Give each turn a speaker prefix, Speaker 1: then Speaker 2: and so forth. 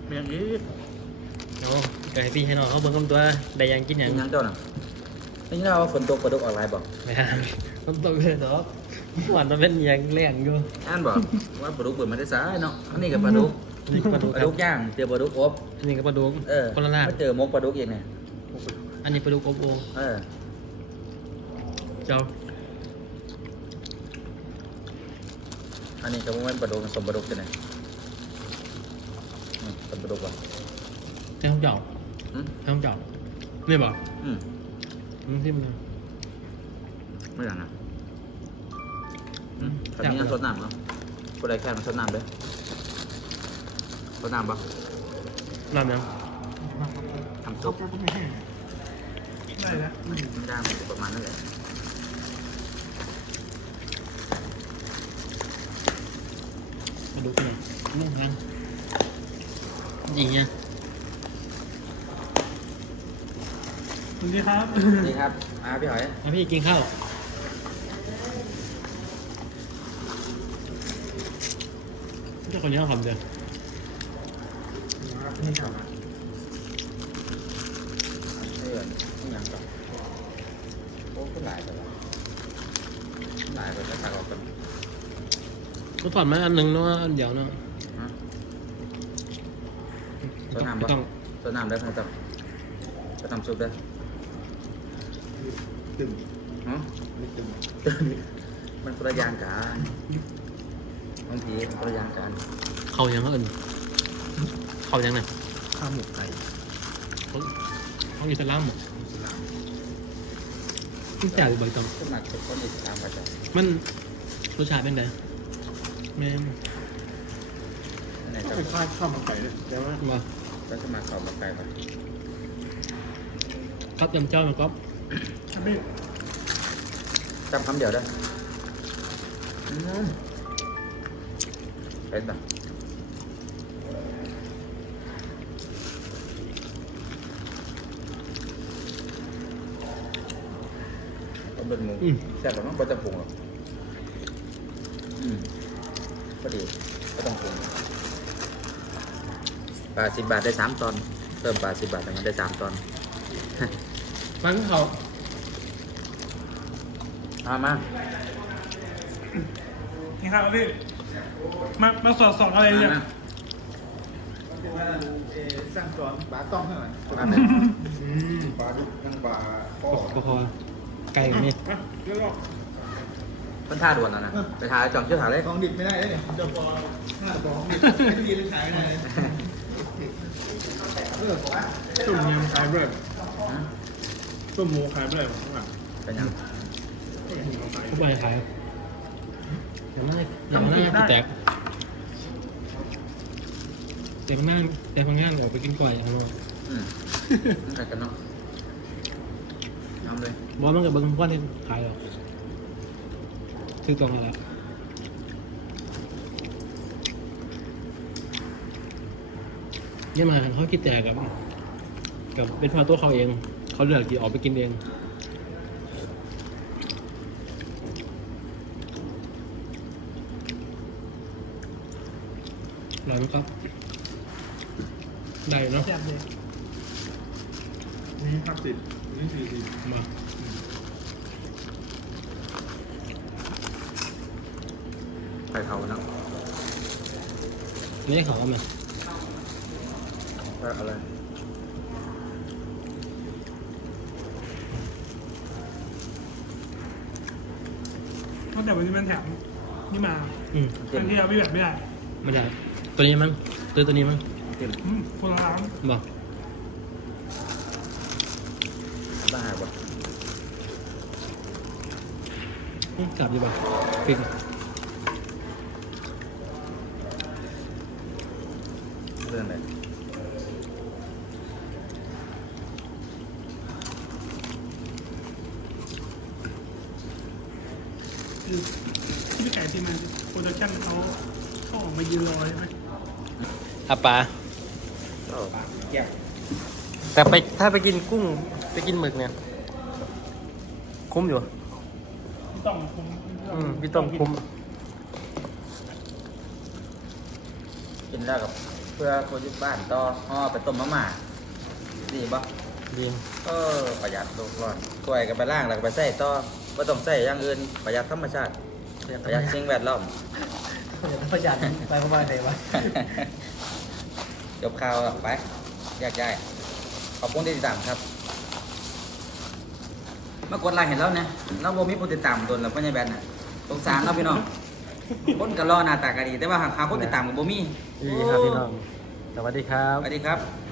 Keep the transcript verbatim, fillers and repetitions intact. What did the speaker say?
Speaker 1: มีอย่างนี้
Speaker 2: โอ้เกิดให้พี่ให้น้องเขาเบิ่งคำตัวได้ยังกินหยัง
Speaker 1: กินยังเจ้าน่ะนี่เราฝนตกปลาดุกออกลายบอก
Speaker 2: ไม่ฮะมันต้องเป็นดอกหวานมันเป็นหยังแรงอยู่
Speaker 1: อ่านบอกว่าปลาดุกเปิดมาได้สายเนาะอันนี้กับปลาดุก
Speaker 2: นี่ปลาดุก
Speaker 1: ปลา
Speaker 2: ครั
Speaker 1: ดุ
Speaker 2: บ
Speaker 1: กย่างเจอปลาดุกอบ
Speaker 2: นี่ก็ปลาดุก
Speaker 1: เออ
Speaker 2: คนละหน้า
Speaker 1: ไม่เจอมกปลาดุกอีกเนี่ย
Speaker 2: อันนี้ปลาดุกอบโอ่ง
Speaker 1: เออ
Speaker 2: เจ้า
Speaker 1: อันนี้ก็มันปลาดุกสมปลาดุกใช่ไหมสมปลาดุกว่ะ
Speaker 2: เจ้าเจ้า
Speaker 1: อืม
Speaker 2: เจ้าเจ้านี่บ่
Speaker 1: อืม
Speaker 2: มึงที่มัน
Speaker 1: ไม่อย่างนะแบบนี้สดน้ำเนาะกูได้แค่มันสดน้ำเด้อสดน้ำปะ
Speaker 2: น้ำยัง
Speaker 1: ทำซุป
Speaker 3: ได้แล้ว
Speaker 1: มันย่างมันจะประมาณนั้นแหละ
Speaker 2: ปลาดุกนี่นุ่งพันดีเนี่ย
Speaker 3: สวัสดีครับ
Speaker 1: นี่ครับอ่าพี่หอย
Speaker 2: แล้วพี่กินข้าวเจ้าคนนี้เขาทำเดียว
Speaker 1: นี่ทำอ่ะนี่เหรอนี่ยังก่อนโอ้ก็หลายไปแล้วหลายไปแล้วตักออกกัน
Speaker 2: ก็ถอดมาอันหนึ่งเนาะอันเดียวเนาะ
Speaker 1: ฮะสดน้ำ
Speaker 2: ไม่
Speaker 1: ปะ
Speaker 2: ต้อง
Speaker 1: สดน้ำได้ไหมครับจะทำซุปได้
Speaker 3: ตึง
Speaker 1: ฮะ
Speaker 3: ไม่ตึง
Speaker 1: มันคนละอย่างกันบางทีมันคนละอย่างกัน
Speaker 2: เขายังเขาอื่นเขายังไง
Speaker 3: ข้าวหมกไก่
Speaker 2: เขาเขาอิสลามเหรอที่จ่ายใบตอง
Speaker 1: ขึ้นมาเป็นคนอิสลามมาจาก
Speaker 2: มันรสชาติเป็นไงแม่ง
Speaker 1: ไหน
Speaker 3: ก็
Speaker 1: จะ
Speaker 3: เป็นข้าวข้าวหมกไก่เลยแต่ว่า
Speaker 2: ว่า
Speaker 1: ก็จะมาสอบมาไกลมา
Speaker 2: ครับยำเจ้ามันก็
Speaker 3: ไม่
Speaker 1: จำคำเดียวได้อืมเป็นปะก็เป็นหมูแซ่บกว่าน้องก็จะปรุงหรอกอืมก็ดีก็ต้องปรุงปลาสิบบาทได้สามตอนเพิ่มปลาสิบบาทแต่มันได้สามตอน
Speaker 2: มันเขา
Speaker 1: มามา
Speaker 3: นี่ครับพี่มามาสอดส่องอะไรเนี่ย
Speaker 4: สร้างสอนปลาต้องเท่าไหร่
Speaker 1: มามา
Speaker 4: ปลาดุกนั่งปลาข้อ
Speaker 2: พอพอไก่กับนี่
Speaker 3: อ่ะเดี๋ยวรอ
Speaker 1: เป็นท่าด่วนแล้วนะไปถ่ายจองชื่อถ่ายเลย
Speaker 4: ของดิบไม่ได้เลยเนี่ยจะพอห้าของดิบไม่ได้ยินเลยขายไม่ได้เออบอกว่า
Speaker 3: ต้มยำขายเบรดต้มหมูขายเบรดข้างหลัง
Speaker 1: เป็นยัง
Speaker 3: ต้มหมูขาย
Speaker 2: ทุกใบขายเดี๋ยวมันเดี๋ยวมันน่าจะแตกแต่มันน่าแต่พังงานออกไปกินก่อยอย่างนั้น
Speaker 1: อืมมันกัดกันเนาะเอาเลย
Speaker 2: บอสมันกับบางคนที่ขายหรอกซื้อตรงนี้แหละเนี่ยมาเขาคิดแจกกับกับเป็นพาตัวเขาเอง เขาเลือกที่ออกไปกินเองร้อนครับได้เนาะ
Speaker 3: แซ่บเลย
Speaker 4: นี่ห้าสิบนี่สี่สิบ
Speaker 2: มา
Speaker 1: ไปเขาเนาะ
Speaker 2: ไม่ได้เขาเอามา
Speaker 1: ไปเอาเลย
Speaker 3: ตั้งแต่วันนี้มันแถมนี่มา
Speaker 2: อืม
Speaker 3: ครั้งที่เราไม่แบบไม่ได้
Speaker 2: ไม่ได้ตัวนี้มั้งตัวตัวนี้มั้ง
Speaker 1: จิ้ม
Speaker 3: อืมคนละร้าน
Speaker 2: บอก
Speaker 1: บ้าบ่
Speaker 2: อืมกลับดีกว่าฟิก
Speaker 1: เรื่องอะไร
Speaker 3: คือที่พี่ไก่ที่มันโปรดักชั่นเขาเขาออกมายืนรอใช่ไหม
Speaker 2: อาปลา
Speaker 1: ก็
Speaker 4: แก้ว
Speaker 2: แต่ไปถ้าไปกินกุ้งไปกินหมึกเนี่ย คุ้มอยู่
Speaker 3: พี่ต้องคุม
Speaker 2: อืมพี่ต้องคุ้ม
Speaker 1: กินได้กับพื่อคนอยู่บ้านต่อห่อไปต้มมะม่าดีปะ
Speaker 2: ดี
Speaker 1: เออประหยัดโลกร้อนถ้วยก็ไปล้างแล้วก็ไปใส่ต่อไม่ต้องใส่อย่างอื่นประหยัดธรรมชาติประหยัดสิ่งแวดล้อม
Speaker 4: ประหยัดไปประมาณไหนวะ
Speaker 1: จบข่าวแล้วไปแยกย้ายขอบคุณที่ติดตามครับเมื่อกดไลค์เห็นแล้วเนี่ยเราโบมีผู้ติดตามโดนแล้วพ่อใหญ่แบนน่ะสงสารเราะพี่น้องคนก็รอหน้าตากะดีแต่ว่าหาคนติดตามกับโบมี
Speaker 2: ดีครับพี่น้อง สวัสดีครับ
Speaker 1: สวัสดีครับ